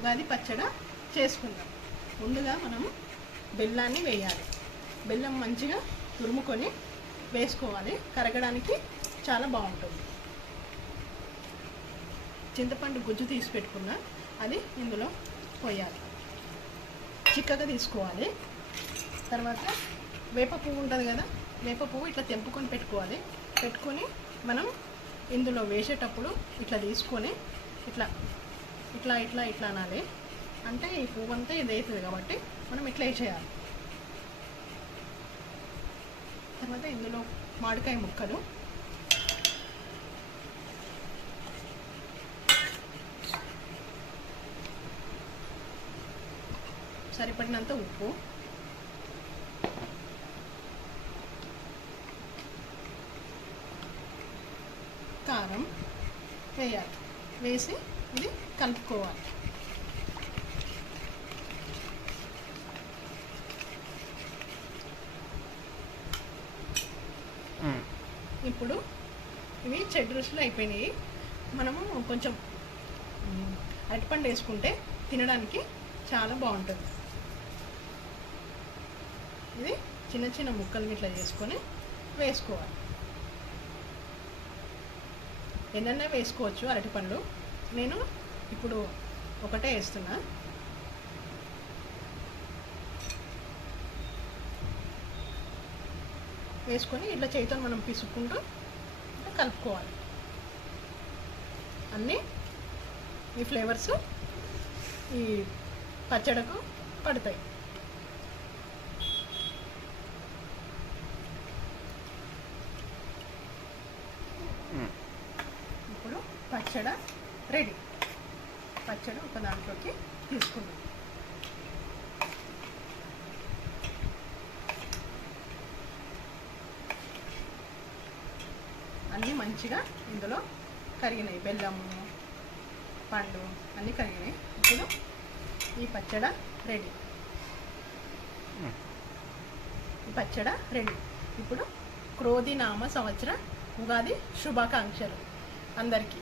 ఉగాది పచ్చడి చేసుకుందాం. ముందుగా మనం బెల్లాన్ని వేయాలి. బెల్లం మంచిగా తురుముకొని వేసుకోవాలి. కరగడానికి చాలా బాగుంటుంది. చింతపండు గుజ్జు తీసి పెట్టుకున్న అది ఇందులో పోయాలి. చిక్కగా తీసుకోవాలి. తర్వాత వేప పువ్వు ఉంటుంది కదా వేప పువ్వు ఇట్లా తెంపుకొని పెట్టుకోవాలి. పెట్టుకొని మనం ఇందులో వేసేటప్పుడు ఇట్లా తీసుకొని ఇట్లా ఇట్లా ఇట్లా ఇట్లా అనాలి. అంటే ఈ పువ్వు అంతా ఇది అవుతుంది కాబట్టి మనం ఇట్లా వేసేయాలి. తర్వాత ఇందులో మామిడికాయ ముక్కలు. సరిపడినంత ఉప్పు. కారం వేయాలి. వేసి ఇది కలుపుకోవాలి. ఇప్పుడు ఇవి చెడు రుచులు అయిపోయినాయి. మనము కొంచెం అరటిపండు వేసుకుంటే తినడానికి చాలా బాగుంటుంది. ఇది చిన్న చిన్న ముక్కలు ఇట్లా చేసుకొని వేసుకోవాలి. ఏదన్నా వేసుకోవచ్చు అరటిపండు. నేను ఇప్పుడు ఒకటే వేస్తున్నా. వేసుకొని ఇట్లా చేతితో మనం పిసుక్కుంటూ ఇట్లా కలుపుకోవాలి. అన్నీ ఈ ఫ్లేవర్స్ ఈ పచ్చడకు పడతాయి ఇప్పుడు పచ్చడ రెడీ. పచ్చడి ఒక దాంట్లోకి తీసుకుందాం. అన్నీ మంచిగా ఇందులో కరిగినాయి. బెల్లము పండు అన్నీ కరిగినాయి. ఇప్పుడు ఈ పచ్చడ రెడీ. ఈ పచ్చడ రెడీ. ఇప్పుడు క్రోధి నామ సంవత్సర ఉగాది శుభాకాంక్షలు అందరికీ.